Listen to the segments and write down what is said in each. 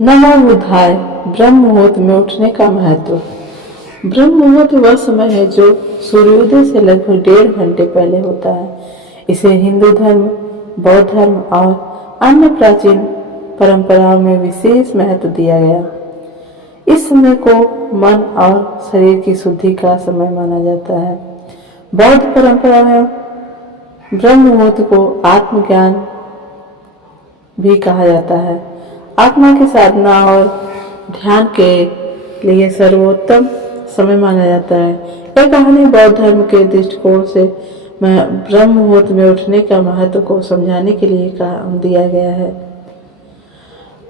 नमो बुद्धाय। ब्रह्म मुहूर्त में उठने का महत्व। ब्रह्म मुहूर्त वह समय है जो सूर्योदय से लगभग 1.5 घंटे पहले होता है। इसे हिंदू धर्म, बौद्ध धर्म और अन्य प्राचीन परंपराओं में विशेष महत्व दिया गया। इस समय को मन और शरीर की शुद्धि का समय माना जाता है। बौद्ध परंपरा में ब्रह्म मुहूर्त को आत्मज्ञान भी कहा जाता है। आत्मा की साधना और ध्यान के लिए सर्वोत्तम समय माना जाता है। यह कहानी बौद्ध धर्म के दृष्टिकोण से ब्रह्म मुहूर्त में उठने का महत्व को समझाने के लिए दिया गया है।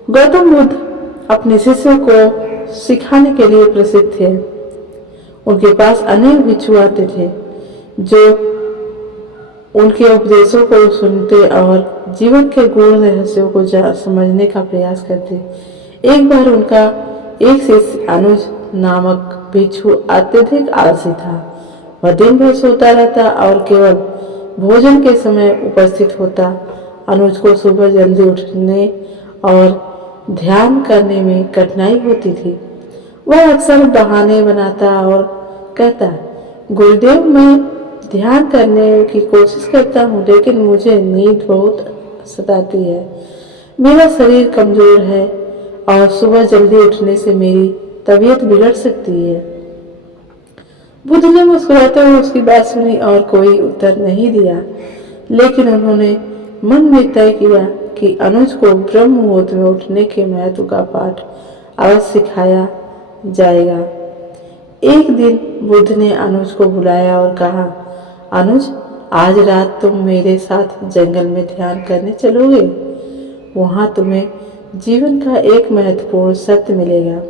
गौतम बुद्ध अपने शिष्यों को सिखाने के लिए प्रसिद्ध थे। उनके पास अनेक भिक्षु आते थे जो उनके उपदेशों को सुनते और जीवन के गूढ़ रहस्यों को समझने का प्रयास करते। एक बार उनका एक शिष्य अनुज नामक भिक्षु अत्यधिक आलसी था। वह दिन भर सोता रहता और केवल भोजन के समय उपस्थित होता। अनुज को सुबह जल्दी उठने और ध्यान करने में कठिनाई होती थी। वह अक्सर बहाने बनाता और कहता, गुरुदेव, मैं ध्यान करने की कोशिश करता हूँ, लेकिन मुझे नींद बहुत सताती है। मेरा शरीर कमजोर है और सुबह जल्दी उठने से मेरी तबीयत बिगड़ सकती है। बुद्ध ने मुस्कुराते हुए उसकी बात सुनी और कोई उत्तर नहीं दिया, लेकिन उन्होंने मन में तय किया कि अनुज को ब्रह्म मुहूर्त में उठने के महत्व का पाठ अवश्य सिखाया जाएगा। एक दिन बुद्ध ने अनुज को बुलाया और कहा, अनुज, आज रात तुम मेरे साथ जंगल में ध्यान करने चलोगे। वहां तुम्हें जीवन का एक महत्वपूर्ण सत्य मिलेगा।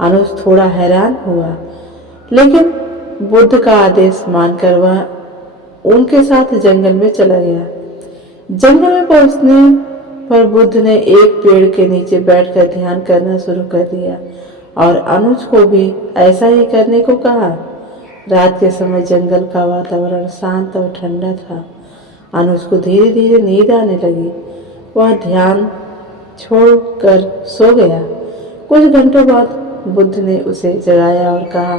अनुज थोड़ा हैरान हुआ, लेकिन बुद्ध का आदेश मानकर वह उनके साथ जंगल में चला गया। जंगल में पहुंचने पर बुद्ध ने एक पेड़ के नीचे बैठकर ध्यान करना शुरू कर दिया और अनुज को भी ऐसा ही करने को कहा। रात के समय जंगल का वातावरण शांत और ठंडा था। अनुज को धीरे धीरे नींद आने लगी। वह ध्यान छोड़कर सो गया। कुछ घंटों बाद बुद्ध ने उसे जगाया और कहा,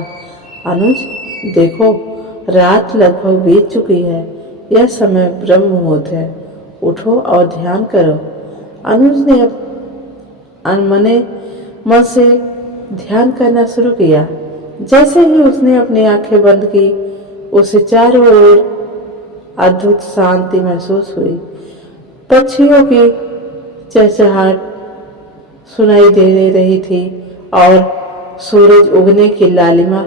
अनुज, देखो, रात लगभग बीत चुकी है। यह समय ब्रह्म मुहूर्त है। उठो और ध्यान करो। अनुज ने अनमने मन से ध्यान करना शुरू किया। जैसे ही उसने अपनी आंखें बंद की, उसे चारों ओर अद्भुत शांति महसूस हुई। पक्षियों की चहचहाट सुनाई दे रही थी और सूरज उगने की लालिमा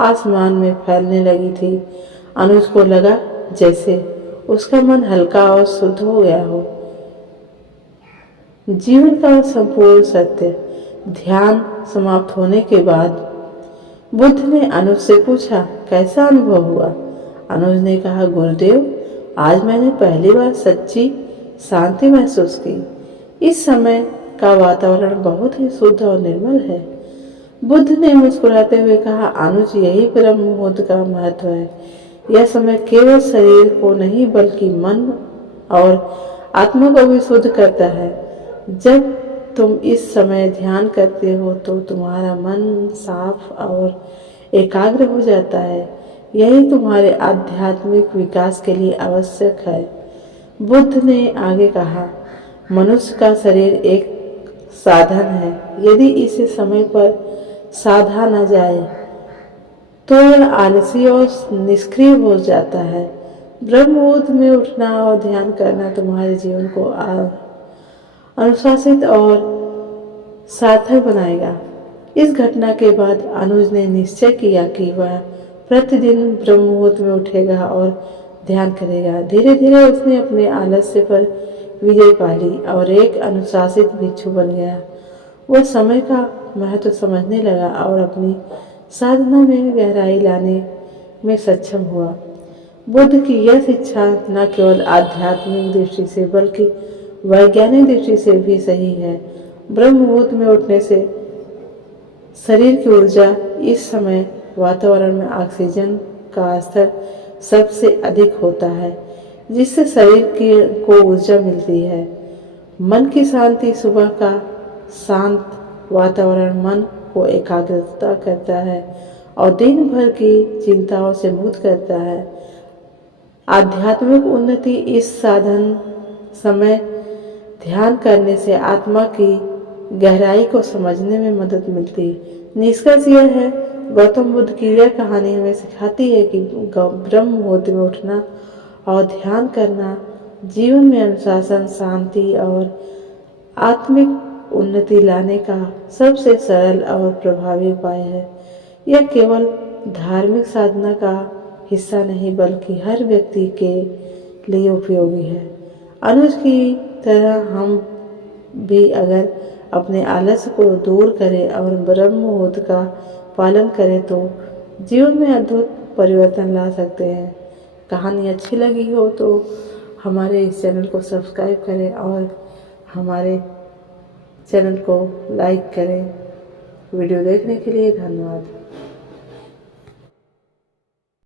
आसमान में फैलने लगी थी। अनुज को लगा जैसे उसका मन हल्का और शुद्ध हो गया हो। जीवन का संपूर्ण सत्य। ध्यान समाप्त होने के बाद बुद्ध ने अनुज से पूछा, कैसा अनुभव हुआ? अनुज ने कहा, गुरुदेव, आज मैंने पहली बार सच्ची शांति महसूस की। इस समय का वातावरण बहुत ही शुद्ध और निर्मल है। बुद्ध ने मुस्कुराते हुए कहा, अनुज, यही ब्रह्म मुहूर्त का महत्व है। यह समय केवल शरीर को नहीं बल्कि मन और आत्मा को भी शुद्ध करता है। जब तुम इस समय ध्यान करते हो तो तुम्हारा मन साफ और एकाग्र हो जाता है। यही तुम्हारे आध्यात्मिक विकास के लिए आवश्यक है। बुद्ध ने आगे कहा, मनुष्य का शरीर एक साधन है। यदि इसे समय पर साधा न जाए तो यह आलसी और निष्क्रिय हो जाता है। ब्रह्म मुहूर्त में उठना और ध्यान करना तुम्हारे जीवन को अनुशासित और सार्थक बनाएगा। इस घटना के बाद अनुज ने निश्चय किया कि वह प्रतिदिन ब्रह्म मुहूर्त में उठेगा और ध्यान करेगा। धीरे धीरे उसने अपने आलस्य पर विजय पा ली और एक अनुशासित भिक्षु बन गया। वह समय का महत्व समझने लगा और अपनी साधना में गहराई लाने में सक्षम हुआ। बुद्ध की यह शिक्षा न केवल आध्यात्मिक दृष्टि से बल्कि वैज्ञानिक दृष्टि से भी सही है। ब्रह्म मुहूर्त में उठने से शरीर की ऊर्जा, इस समय वातावरण में ऑक्सीजन का स्तर सबसे अधिक होता है, जिससे शरीर को ऊर्जा मिलती है। मन की शांति सुबह का शांत वातावरण मन को एकाग्रता करता है और दिन भर की चिंताओं से मुक्त करता है। आध्यात्मिक उन्नति इस साधन समय ध्यान करने से आत्मा की गहराई को समझने में मदद मिलती। निष्कर्ष यह है, गौतम बुद्ध की यह कहानी हमें सिखाती है कि ब्रह्म मुहूर्त में उठना और ध्यान करना जीवन में अनुशासन, शांति और आत्मिक उन्नति लाने का सबसे सरल और प्रभावी उपाय है। यह केवल धार्मिक साधना का हिस्सा नहीं बल्कि हर व्यक्ति के लिए उपयोगी है। अनुज की तरह हम भी अगर अपने आलस्य को दूर करें और ब्रह्म मुहूर्त का पालन करें तो जीवन में अद्भुत परिवर्तन ला सकते हैं। कहानी अच्छी लगी हो तो हमारे इस चैनल को सब्सक्राइब करें और हमारे चैनल को लाइक करें। वीडियो देखने के लिए धन्यवाद।